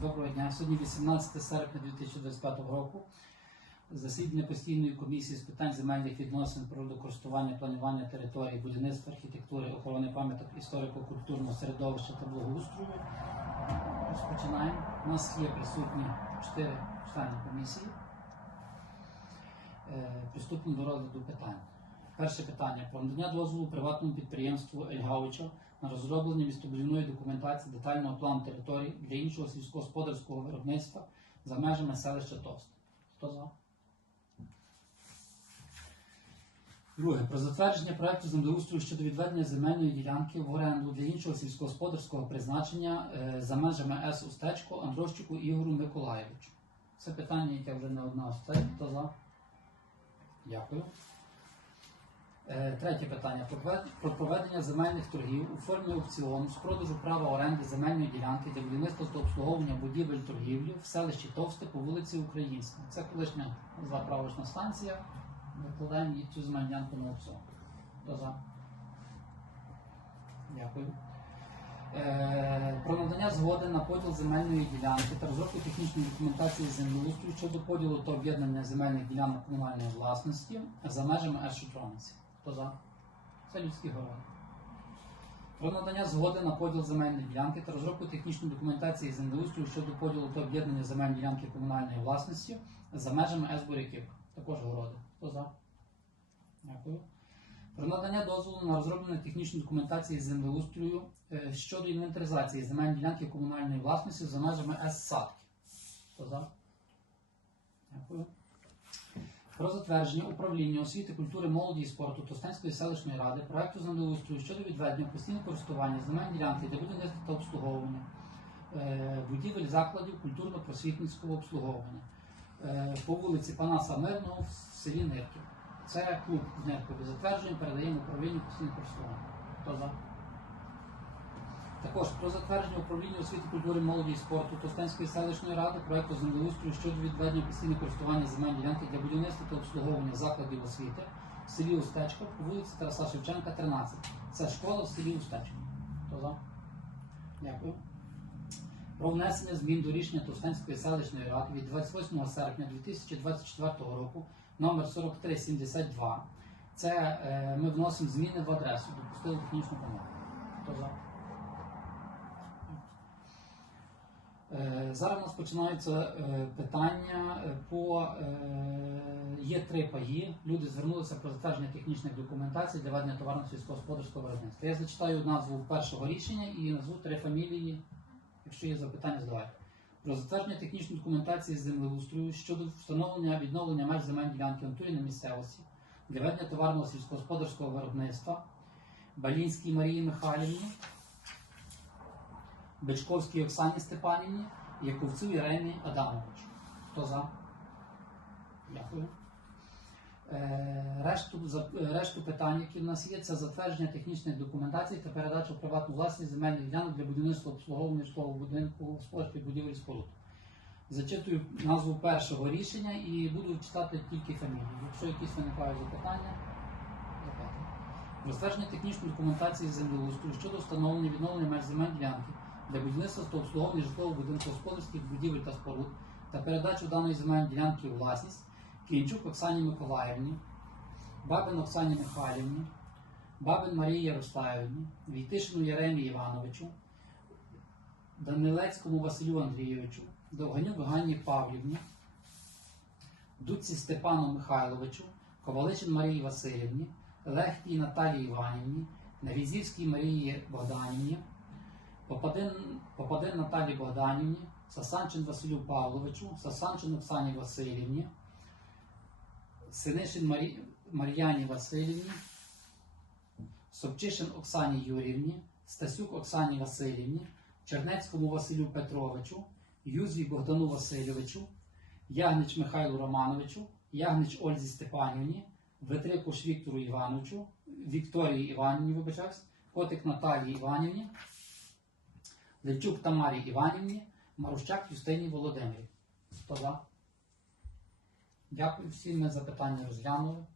Доброго дня. Сьогодні 18 серпня 2025 року. Засідання постійної комісії з питань земельних відносин, природокористування, планування території, будівництва, архітектури, охорони пам'яток історико-культурного середовища та благоустрою. Розпочинаємо. У нас є присутні чотири члени комісії. Е, Приступимо до розгляду питань. Перше питання про надання дозволу приватному підприємству Ельгавича на розроблення містобудівної документації детального плану території для іншого сільськогосподарського виробництва за межами селища Тост. Хто за? Друге. Про затвердження проекту землеустрою щодо відведення земельної ділянки в оренду для іншого сільськогосподарського призначення е, за межами С. Устечко Андрощику Ігору Миколаєвичу. Це питання, яке вже не одна стоїть. Хто за? Дякую. Е, Третє питання про проведення земельних торгів у формі аукціону з продажу права оренди земельної ділянки для будівництва та обслуговування будівель торгівлі в селищі Товсте по вулиці Українська. Це колишня заправочна станція. Викладаємо її цю земельну ділянку на аукціон. Хто за? Дякую. Е, Про надання згоди на поділ земельної ділянки та розробку технічної документації землеустрою щодо поділу та об'єднання земельних ділянок комунальної власності за межами Ешутрониці. Хто? Це людські городи. Про надання згоди на поділ земельної ділянки та розробку технічної документації землеустрою щодо поділу та об'єднання земельної ділянки комунальної власності за межами Есбуряків. Також городи. Хто за? Дякую. Про надання дозволу на розроблення технічної документації землеустрою е, щодо інвентаризації земельної ділянки комунальної власності за межами С-садки. Хто за? Дякую. Про затвердження управління освіти, культури, молоді і спорту Тостанської селищної ради проекту землеустрою щодо відведення постійного користування земельної ділянки для будівництва та обслуговування е, будівель закладів культурно-просвітницького обслуговування е, по вулиці Панаса Мирного в селі Нирків. Це клуб з Ниркові. Затверджуємо, передаємо управлінню постійного користування. Хто за? Також про затвердження управління освіти, культури, молоді і спорту Тостанської селищної ради проекту землеустрою щодо відведення постійного користування земельної ділянки для будівництва та обслуговування закладів освіти в селі Устечко по вулиці Тараса Шевченка, 13. Це школа в селі Устечко. Хто за? Дякую. Про внесення змін до рішення Товстенської селищної ради від 28 серпня 2024 року номер 4372. Це е, ми вносимо зміни в адресу, допустили технічну помилку. Хто? Е, Зараз у нас починаються е, питання по е, є три паї. Люди звернулися про затвердження технічних документацій для ведення товарно сільськогосподарського виробництва. Я зачитаю назву першого рішення і назву три фамілії. Якщо є запитання, задавайте. Про затвердження технічної документації з землеустрою щодо встановлення відновлення меж земельної ділянки в натурі на місцевості для ведення товарного сільськогосподарського виробництва Балінській Марії Михайлівні, Бичковській Оксані Степанівні, Яковцю Ірені Адамовичу. Хто за? Дякую. Е, Решту, е, решту питань, які в нас є, це затвердження технічних документацій та передача в приватну власність земельних ділянок для будівництва обслуговування житлового будинку господарських будівель споруд. Зачитую назву першого рішення і буду читати тільки фамілії. Якщо якісь виникають запитання, запитання. Розтвердження технічної документації землеустрою щодо встановлення відновлення меж земель ділянки для будівництва та обслуговування житлового будинку господарських будівель та споруд та передачу даної земельної ділянки у власність Кінчук Оксані Миколаївні, Бабин Оксані Михайлівні, Бабин Марії Ярославівні, Війтишину Яремі Івановичу, Данилецькому Василю Андрійовичу, Довганюк Ганні Павлівні, Дуці Степану Михайловичу, Коваличин Марії Васильівні, Лехтій Наталії Іванівні, Навізівській Марії Богданівні, Попадин, Попадин Наталії Богданівні, Сасанчин Василю Павловичу, Сасанчин Оксані Васильівні, Синишин Марі... Мар'яні Васильівні, Собчишин Оксані Юрівні, Стасюк Оксані Васильівні, Чернецькому Василю Петровичу, Юзві Богдану Васильовичу, Ягнич Михайлу Романовичу, Ягнич Ользі Степанівні, Ветрикуш Віктору Івановичу, Вікторії Іванівні, вибачаюсь, Котик Наталії Іванівні, Левчук Тамарі Іванівні, Марущак Юстині Володимирі. Хто за? Дякую всім. Ми запитання розглянули.